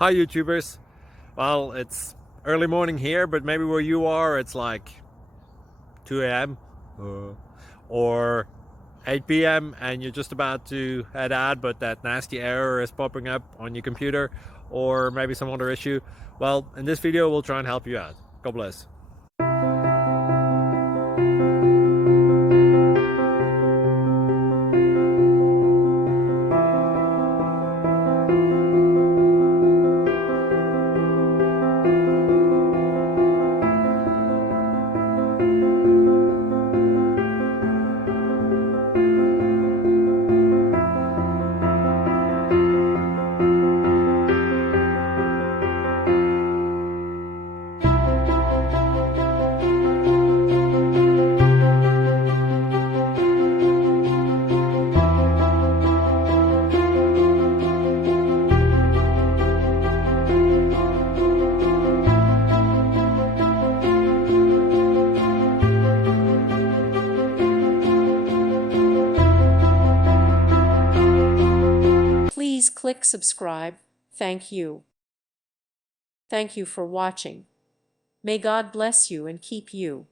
Hi YouTubers. Well, it's early morning here, but maybe where you are it's like 2 a.m. Or 8 p.m. and you're just about to head out, but that nasty error is popping up on your computer, or maybe some other issue. Well, in this video we'll try and help you out. God bless. Please click subscribe. Thank you. Thank you for watching. May God bless you and keep you.